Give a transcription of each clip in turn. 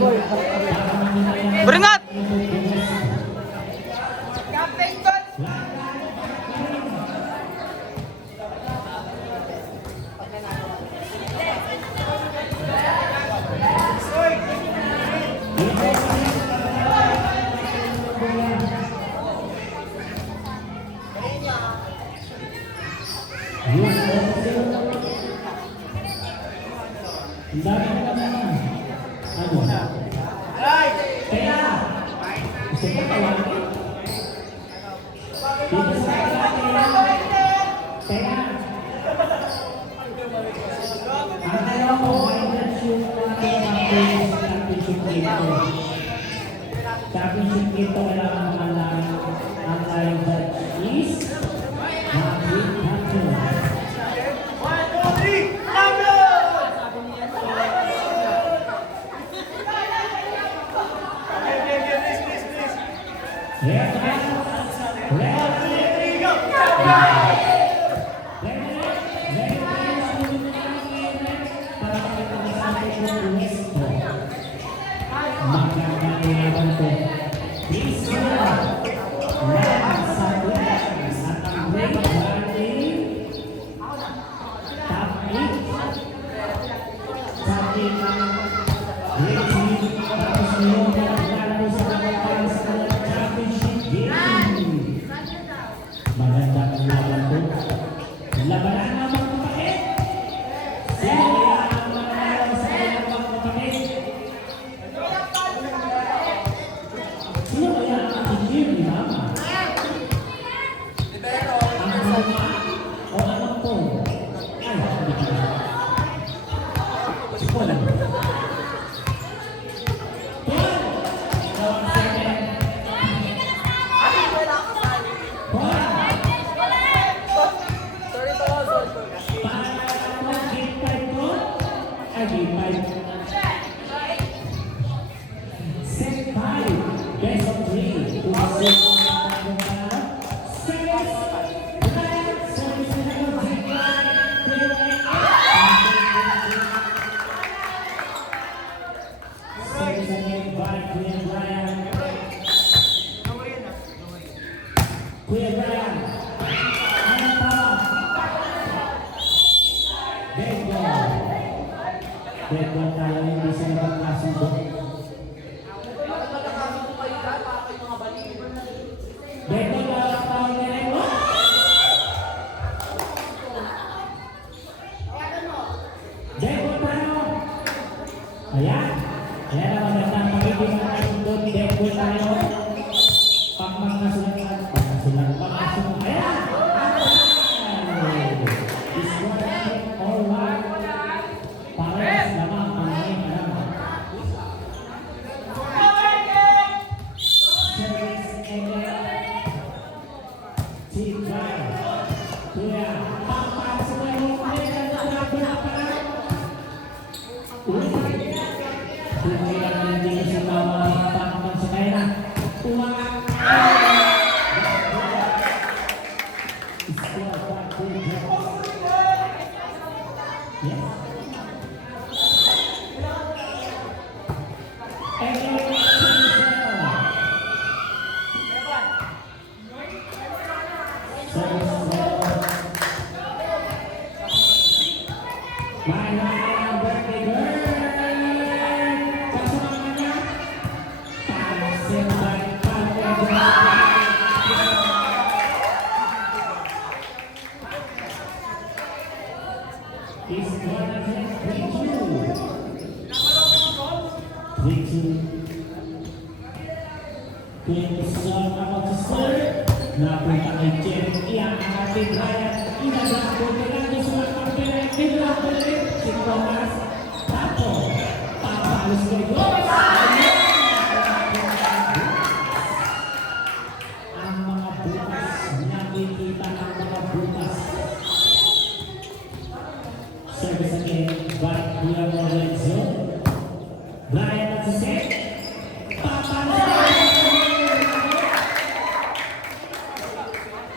Beringat! Championship ito kailangan mangalan ang line that is Happy Happy. Napunta kay Jeff Ian ang ating Ryan. Inagako nila doon sa mga kapila. Pinagkulit si Thomas Tato. Papalos kay Diyos. Ang mga butas. Nakikita ang mga butas. Service again. Back Kuya Lorenzo. Ryan at si Seth. Papalos kay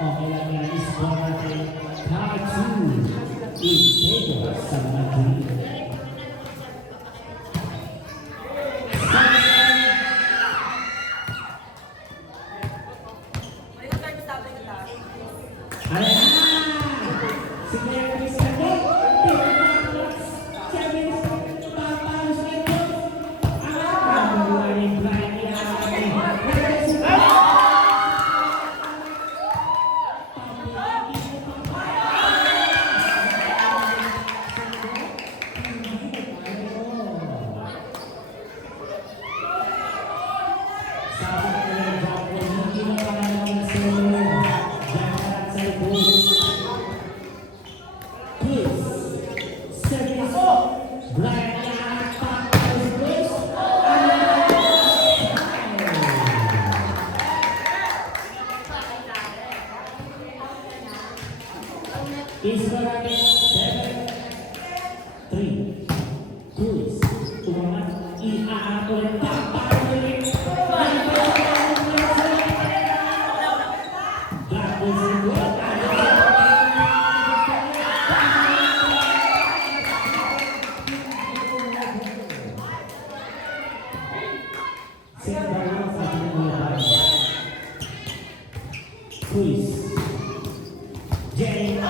okay lang yan, is-score natin tie 2 in favor sa mga green. iaangat ulit. Tapang ulit. Double single. Squeeze. Jay.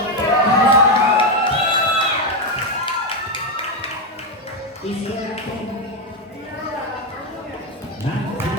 Is there 10? 19.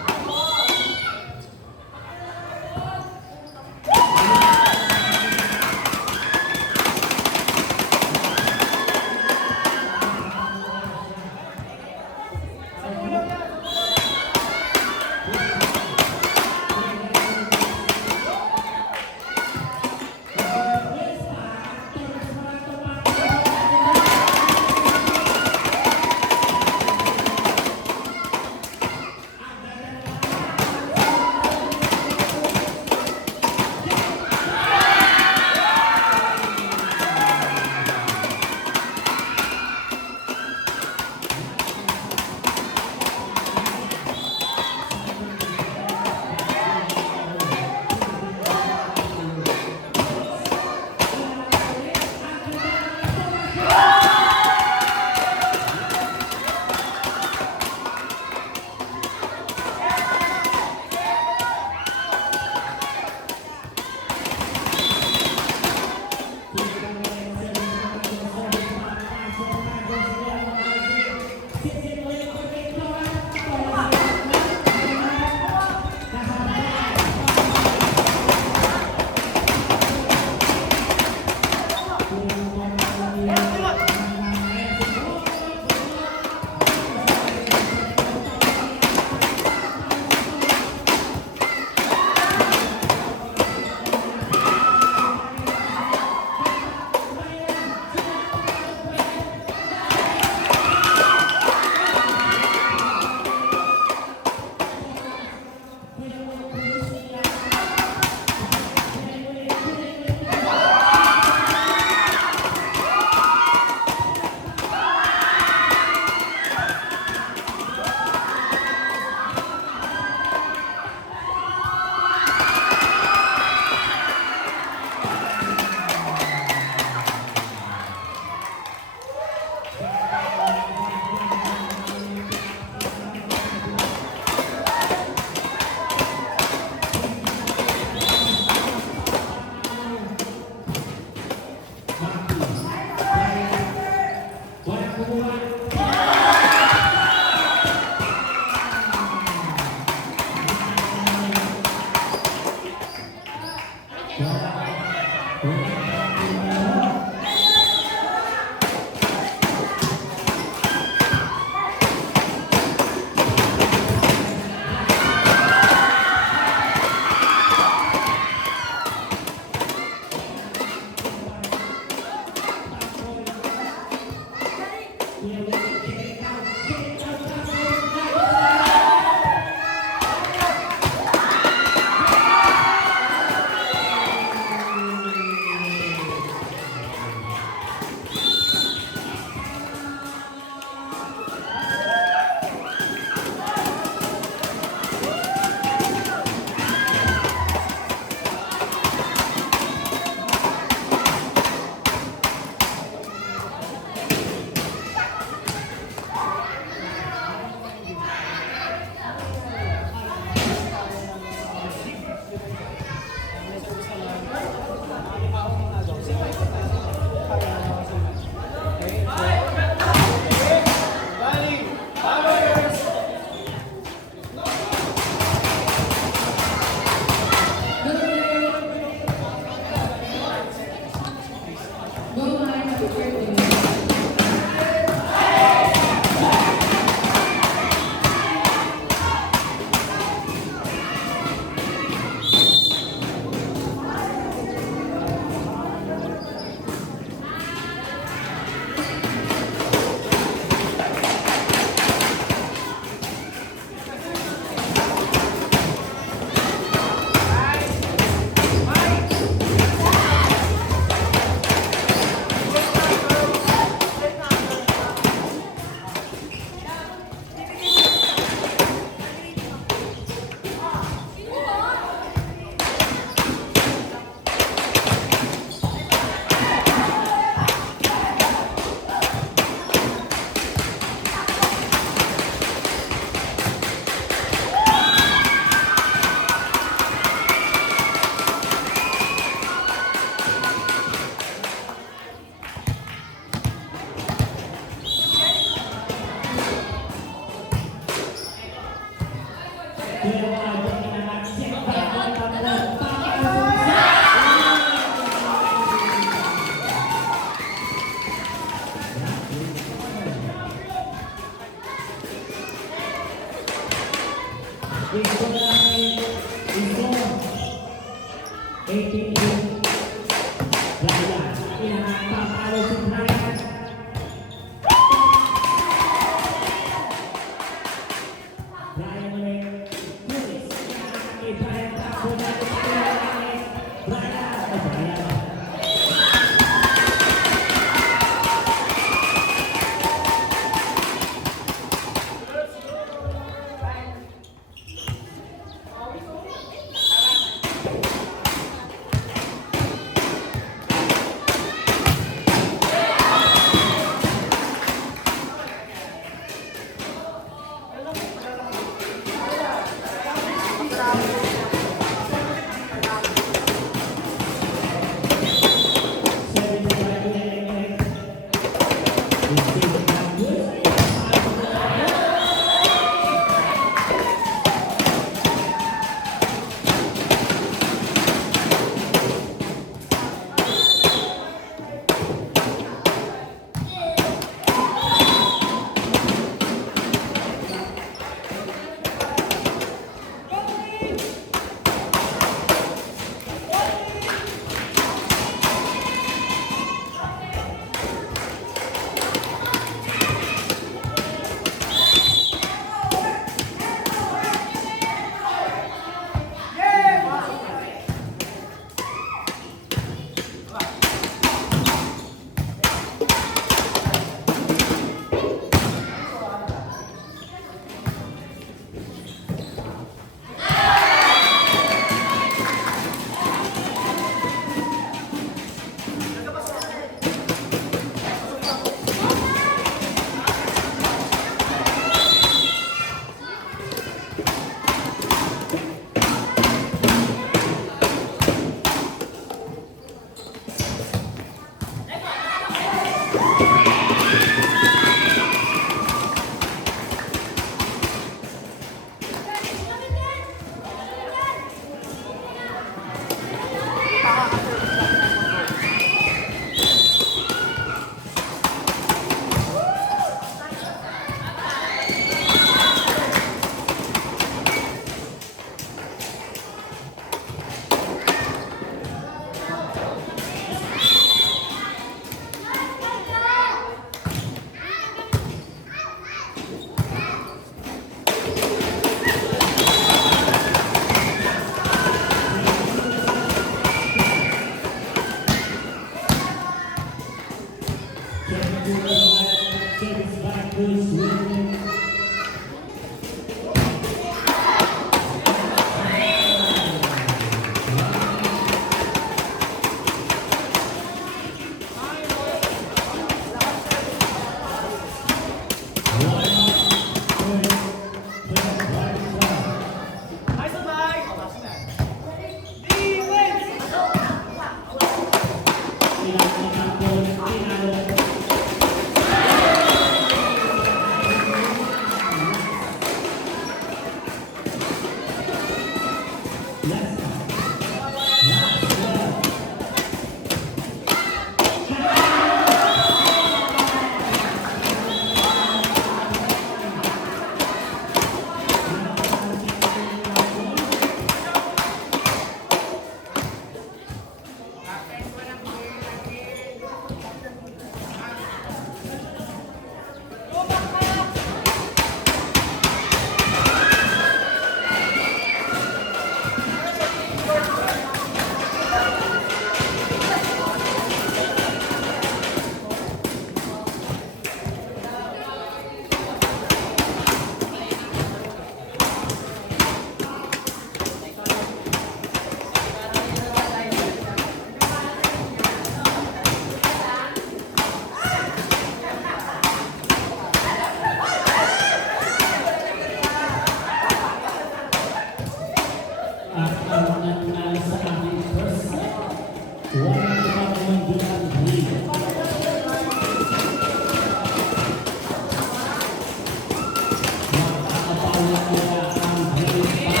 Makakapawala nila ang grade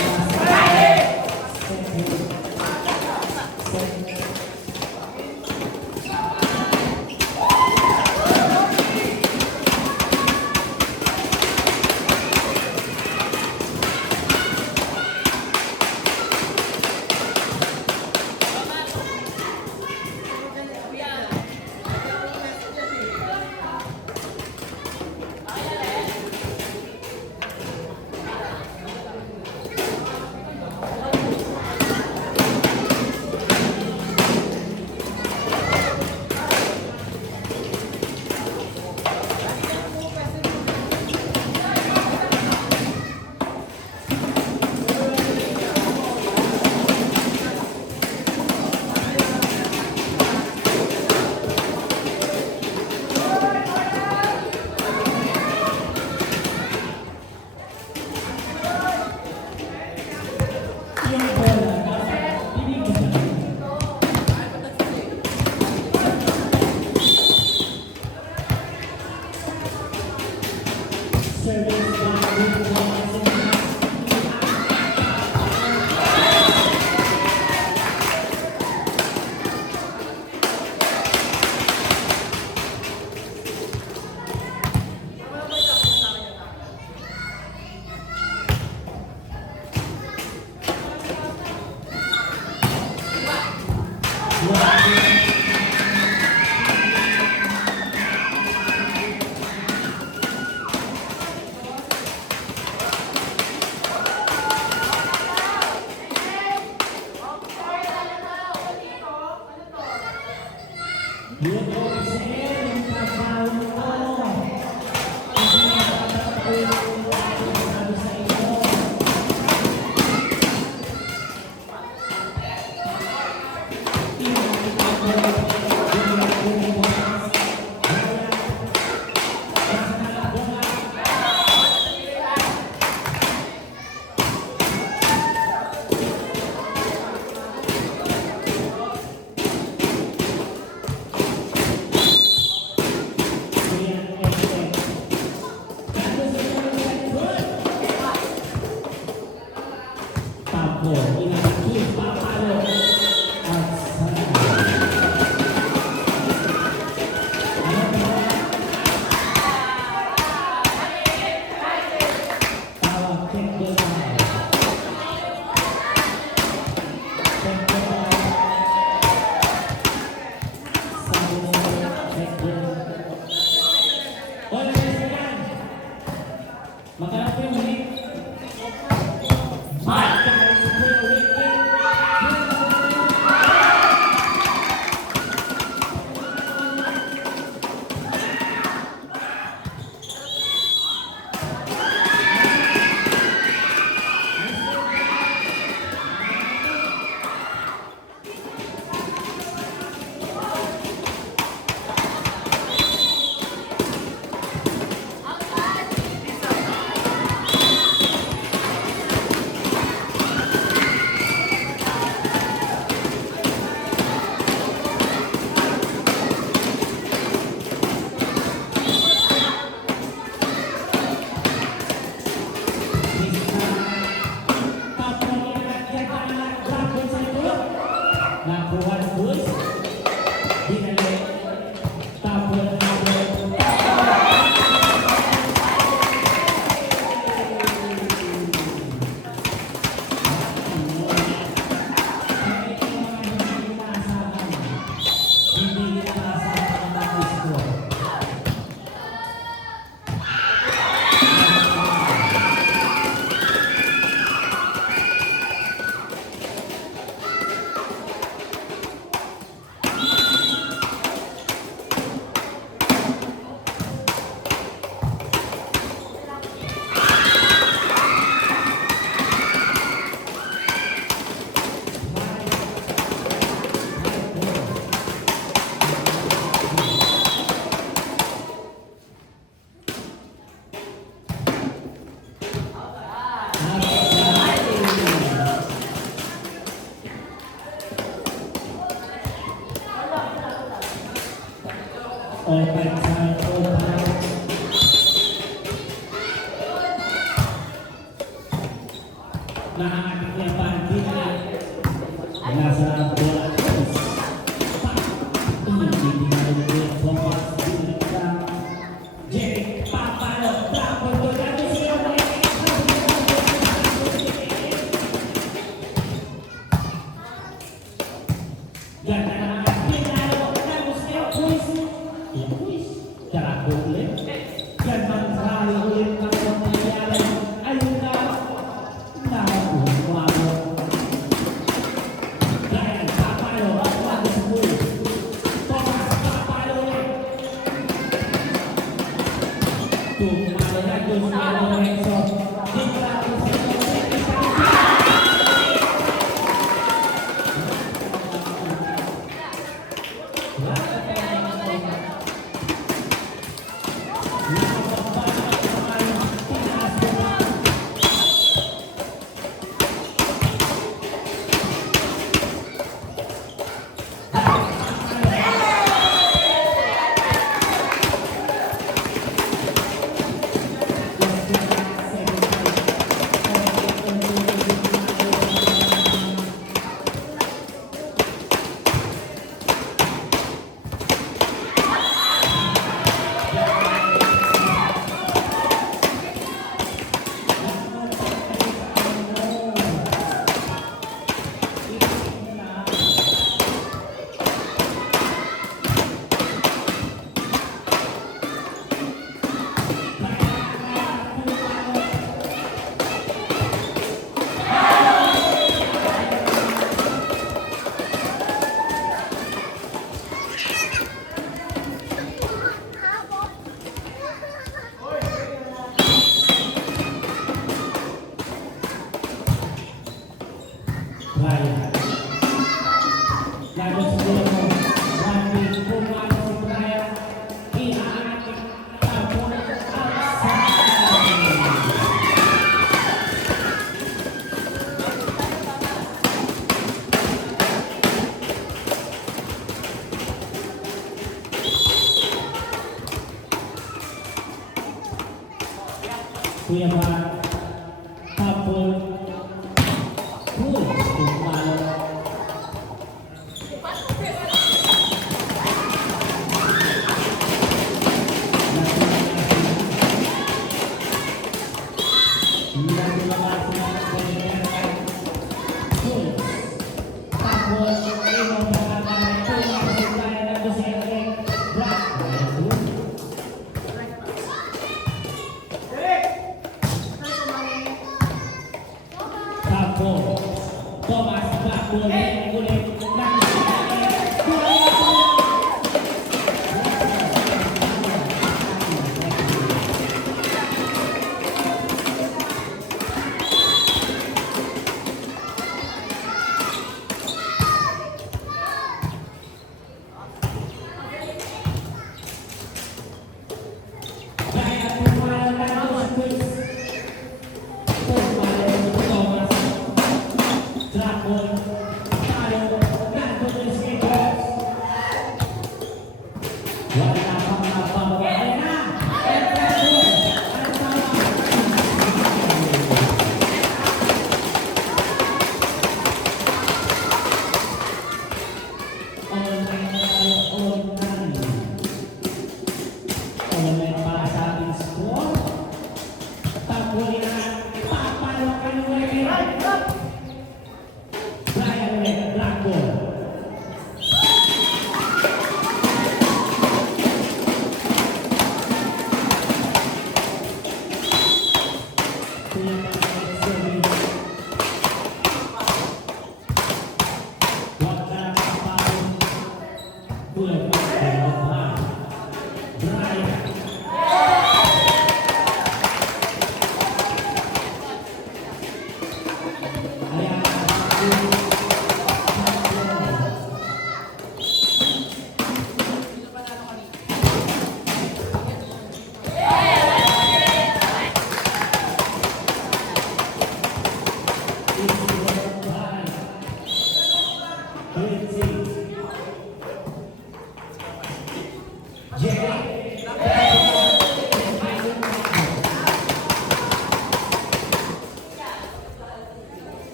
Brian naman, tapon, tumalo. Thomas Blackburn ulit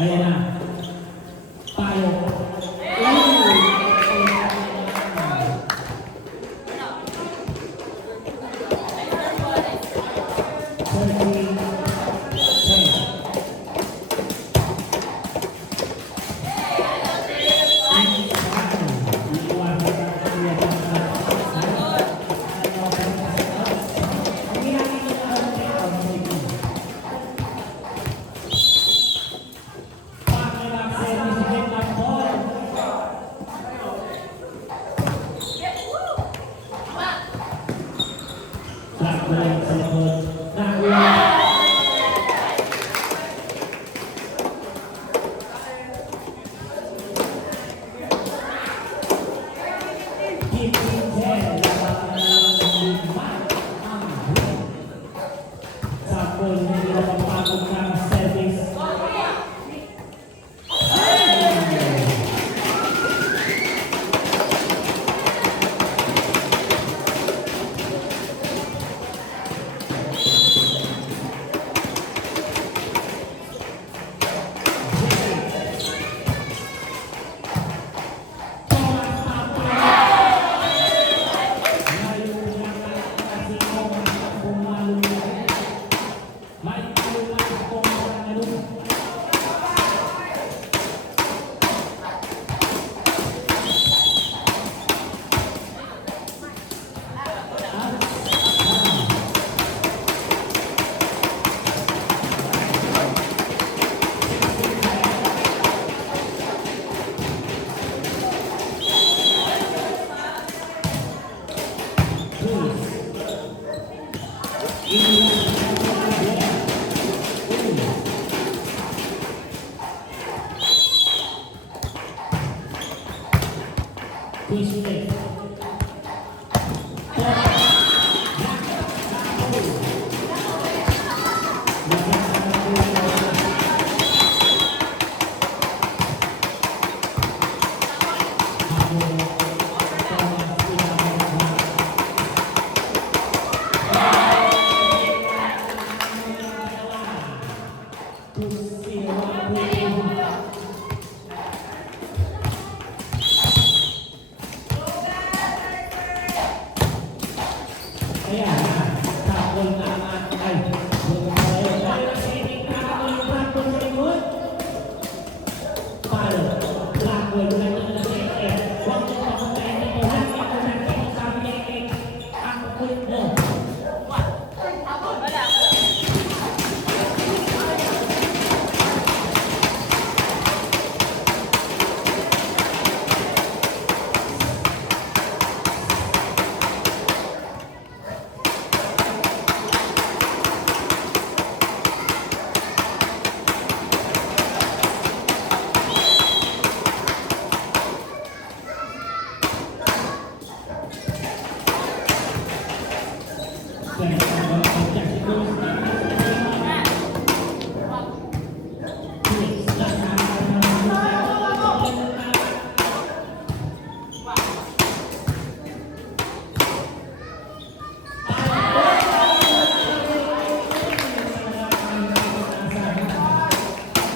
ayan na. Payo.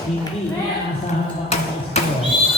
Hindi inaasahan pa ang score.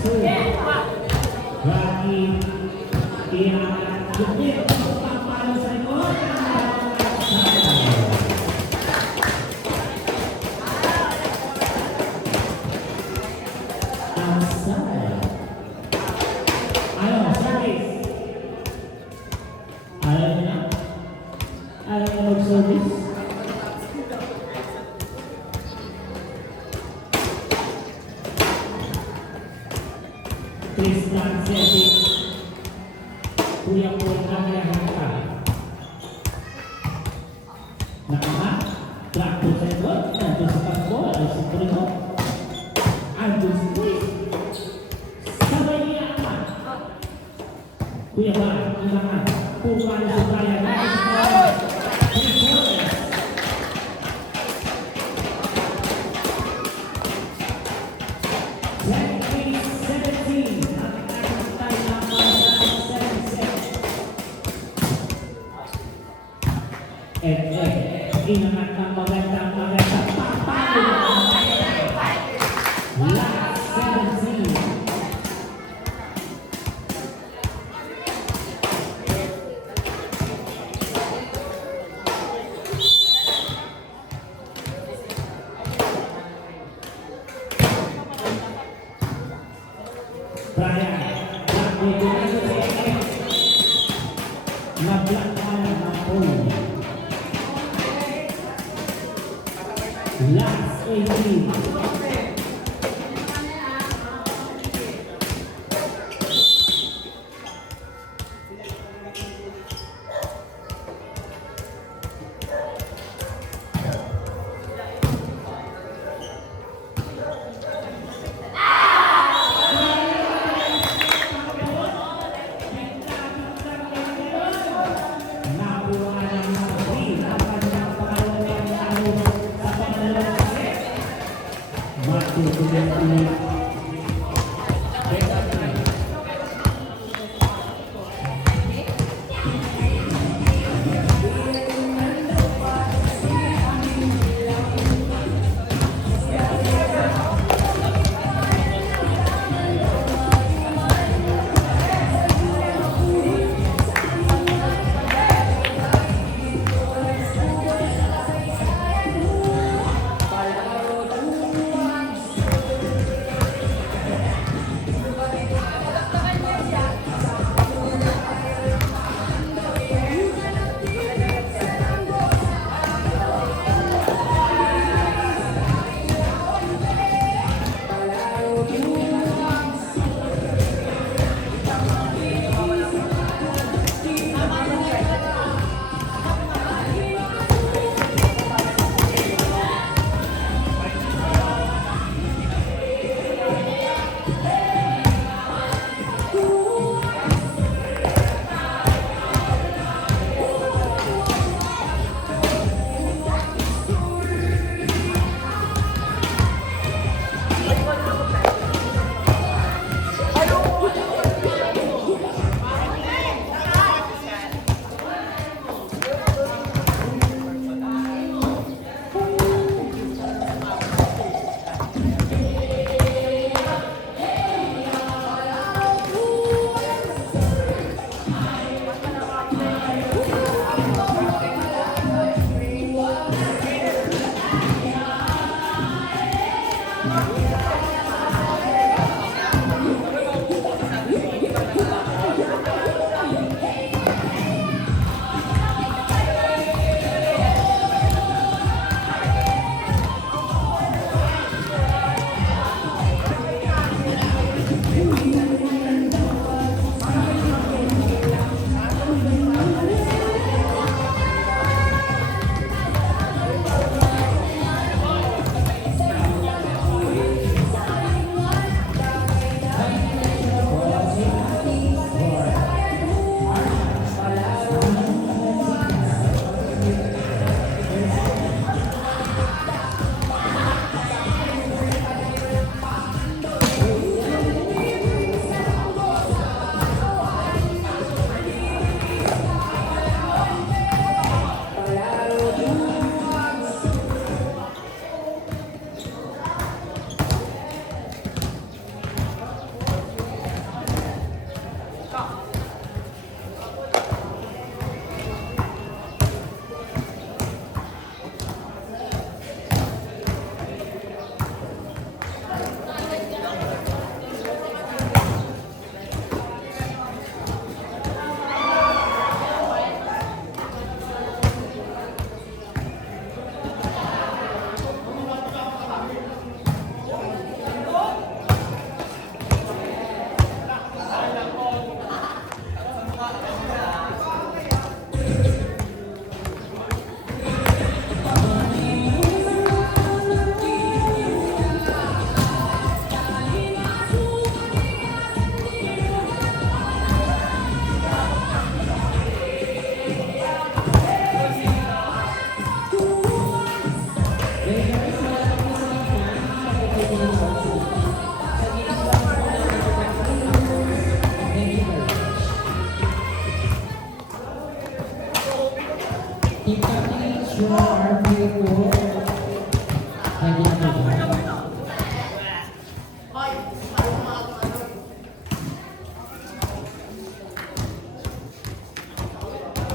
Bagi Ian Jukit papalo sa likod. Outside. Ayaw, service. Ayaw na. Ayaw na mag-service. Tristan Sergi Kuya po kami ang hangka Nakama Drag po sa ikot Nandun sa pagbo Ay si Primo Andun si Chris Sabay niya ka Kuya ba Ilangan Puwan sa bayan inangat ng magandang papalo last 17 Brian nag-block ka ng phone last 18 Brian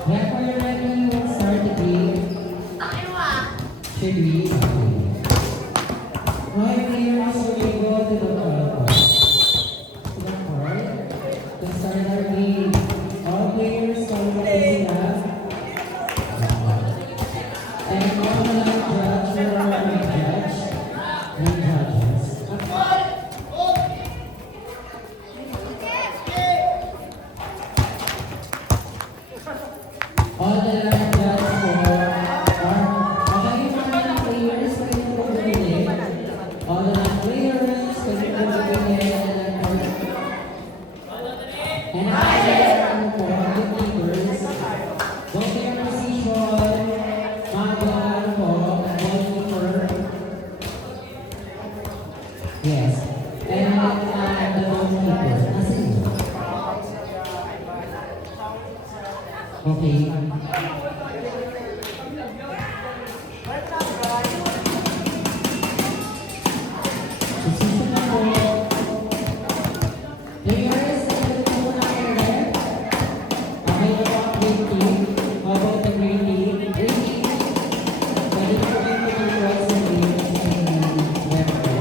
Referee will start the game. Should we? All players will go to the court. To the court. To start our game. All players come to sila. And all the judge will judge and judges. All the judges all the players and I for the keepers. Don't be in position. Magbagal po ang goalkeeper. Yes. And the goalkeeper. Nasa iyo? Okay. Position na po. Players, nandito po na kayo rin. Okay na po ang green team. How about the green team? Green team. Pwede na po kayo mag-cross sa green and left po.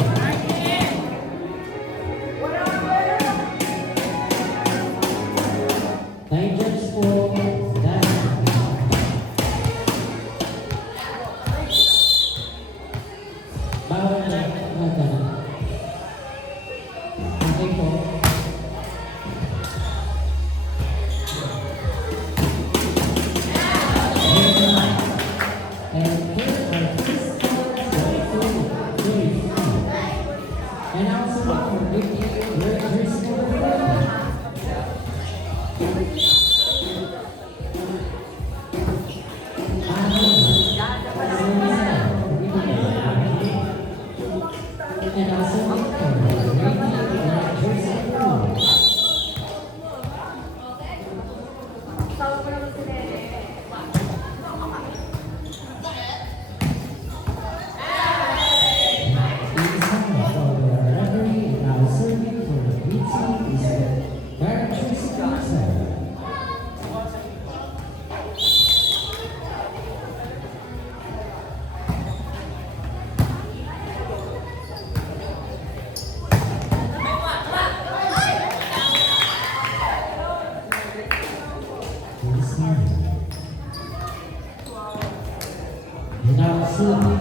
Time judge po. Bawal na. Okay po. And also for 50, here's number 4. And also now serving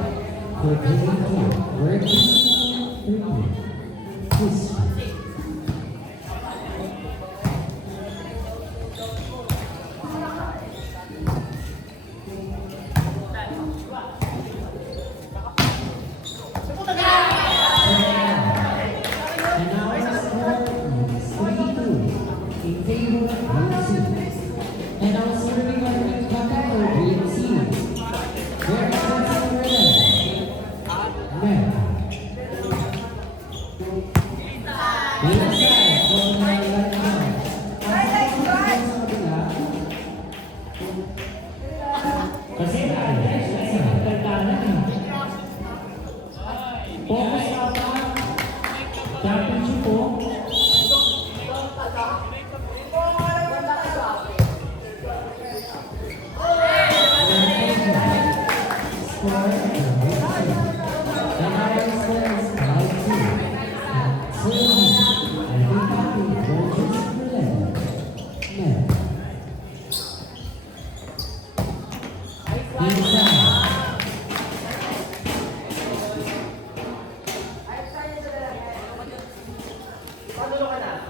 for J.K. Working 30. History. And now our score is 3-2 in favor of Green Sea. And now serving our red captain for Green Sea. Very expensive for them. Man. Inside, going on right now. Kasi focus na pa. Championship po.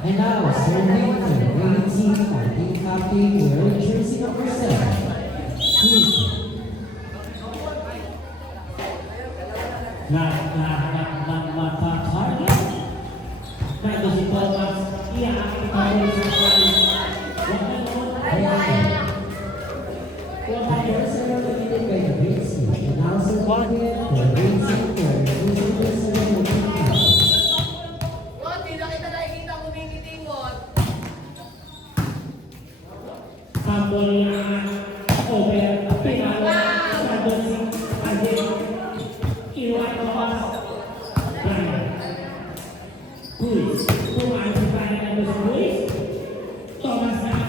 And now, serving for Green Sea, starting captain, wearing jersey number 7. Nahanap ng mata-target. Nandito si Thomas. Iyaakit ako sa slide. Huwag na naman. Players are located by the Green Sea, and now serving for Green Sea, wearing jersey number 7. Sample niya. Over. Pinala. Sa dosing. Azim. Kinuha ko pa. Brian. Quiz. Kumain si Brian ng quiz. Thomas na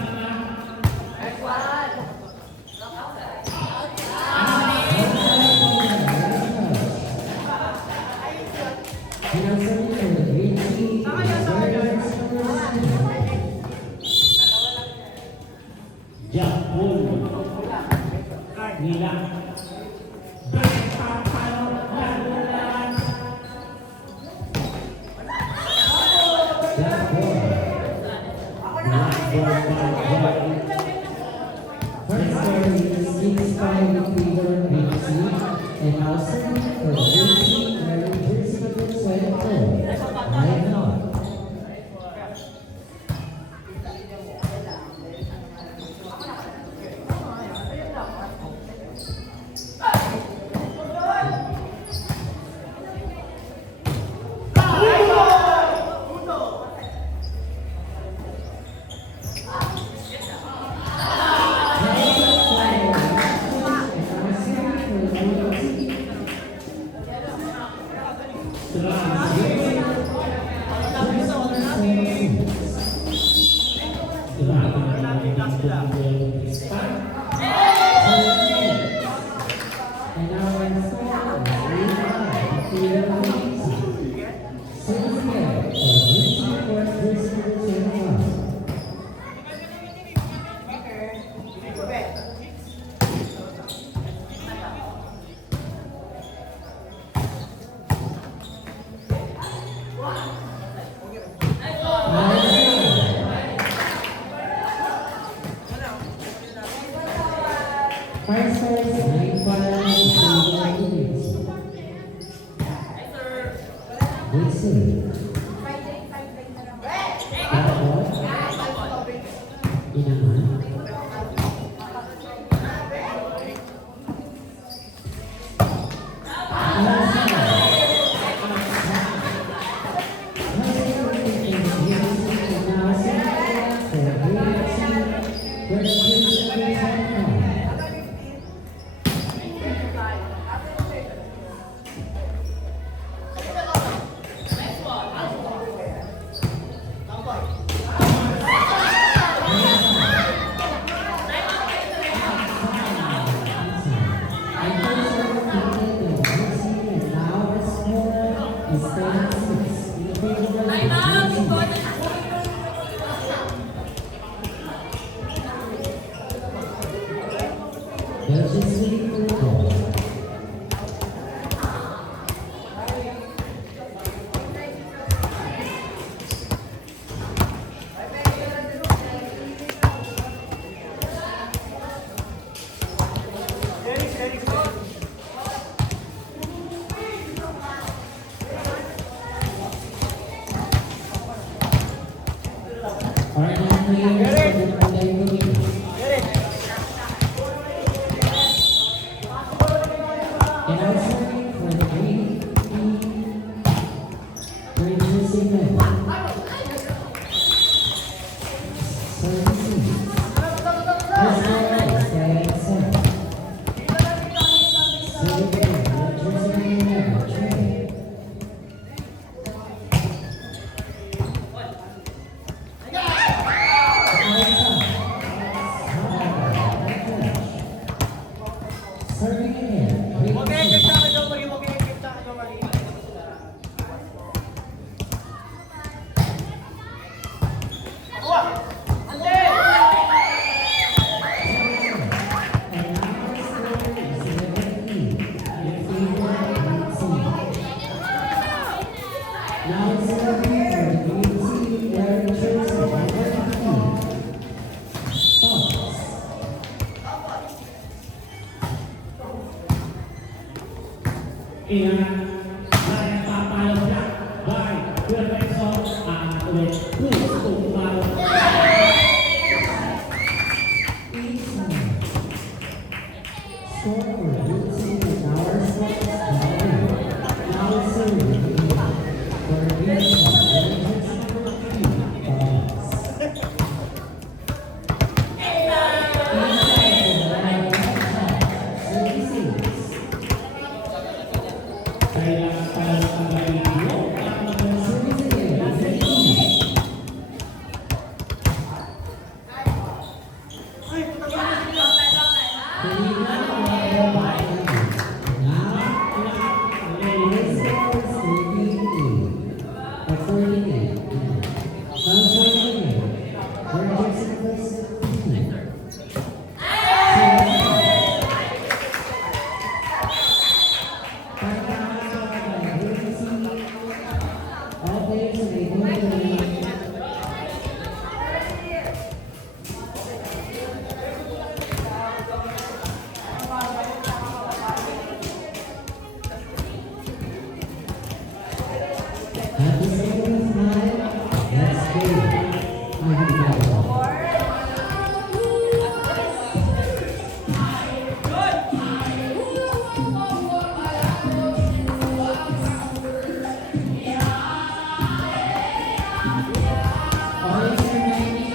And now serving for the green team, Warriors number 7. Japon. Nila. Berpapalo lalulan. Black ball. First score is 6-5 in favor of green team. And now serving for the green team, wearing jersey number 12, Lionel. And now in score is 8-5 in favor of green team. Service again for green team for jersey number 21. First score is 9-5 in favor of green team. Good save. Black ball. Inaman. They're just waiting for the ball. Alright, now players for the Panday Philippines. And now serving for the green team, green jersey men. Servicing. First score is 7-7. Serving again, red jersey number 11, Trey. Serving again, green team. And now the score is 11-8 in favor of green team. Now serving for the green team, wearing jersey number 15, Thomas. Ingat, saya papalo black. Bye. Good peso. Ulit. Quiz. Tumalo. 8-7. Score for green team is now our score is 9-8. Now serving for green team, wearing jersey number 3, Thomas. Service again, Always remaining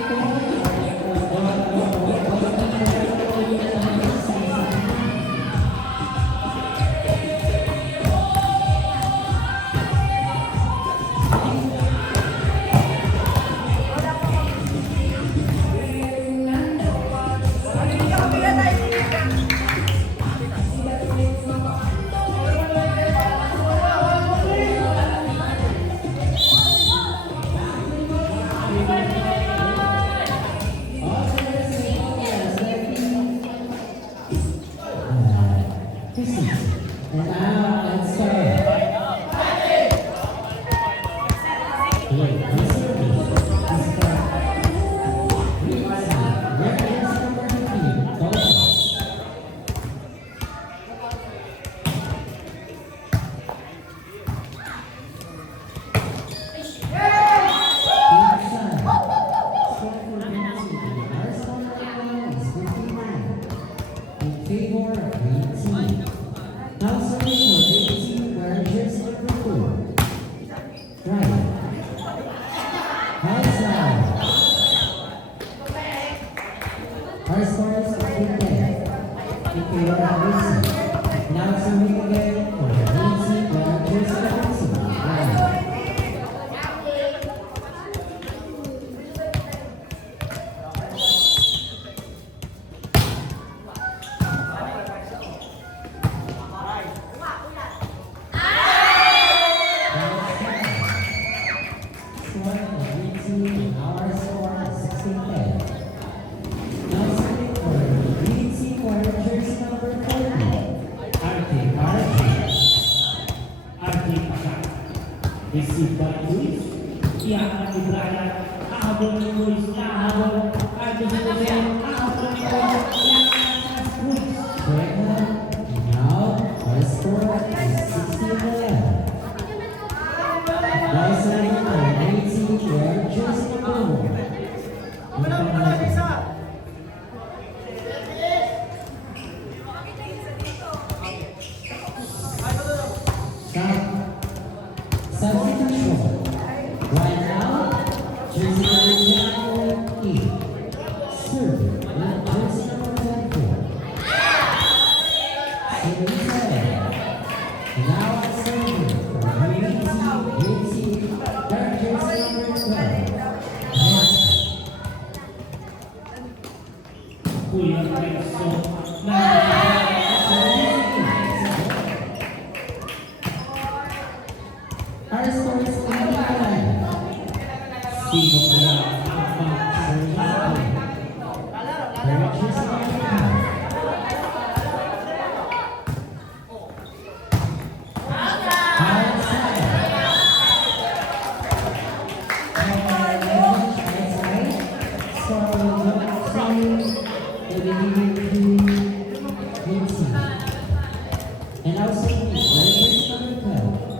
And now let's start. Wait, let's start. Reference number 15, go. In favor of green team. Now serving for green team wearing jersey number 4. Right. Hands down. Our score is 15-10. In favor of green team. Now serving again for green team wearing jersey number 2. Right. Received by Luis. Iangat ni Brian. Ahabol ni Luis. Ahabol. Arthur Jose. Ahabol ni Luis. Now, our score is 16-11. Now serving for green team wearing jersey number 1. Substitution. Right now, jersey number 8. Serve with jersey number 24. Serving 7. Now it's serving for green team, wearing jersey number 12. Yes. Kuya Renzo. Our score is 85. Sino kaya ang mag-serve? Wearing jersey number 5. And also, where number 12?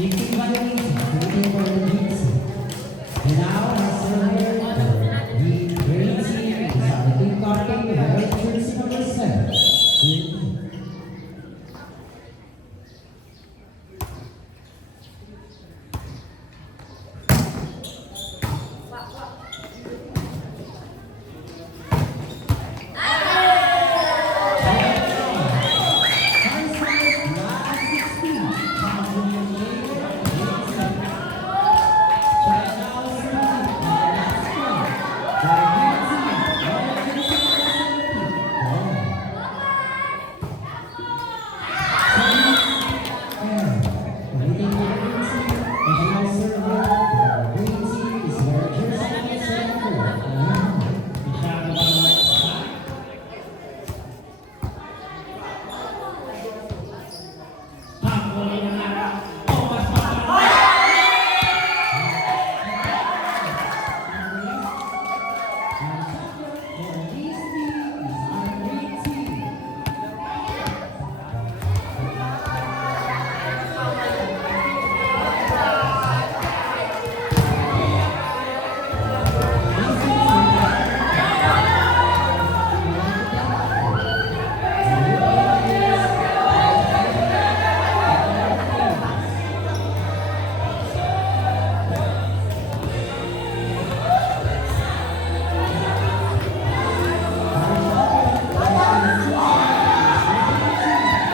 You see Valerie, waiting for the beat